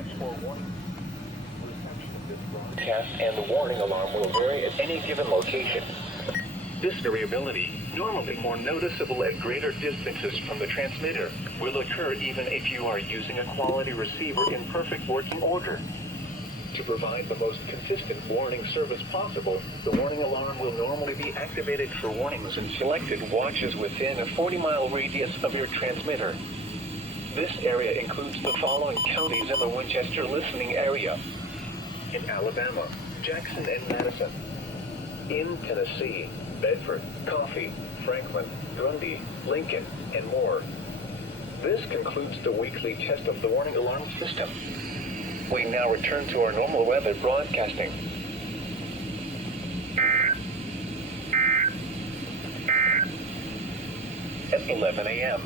Watch for warning. Reception of this broadcast and the warning alarm will vary at any given location. This variability, normally more noticeable at greater distances from the transmitter, will occur even if you are using a quality receiver in perfect working order. To provide the most consistent warning service possible, the warning alarm will normally be activated for warnings in selected watches within a 40-mile radius of your transmitter. This area includes the following counties in the Winchester listening area: in Alabama, Jackson and Madison; in Tennessee, Bedford, Coffee, Franklin, Grundy, Lincoln, and more. This concludes the weekly test of the warning alarm system. We now return to our normal weather broadcasting. At 11 a.m.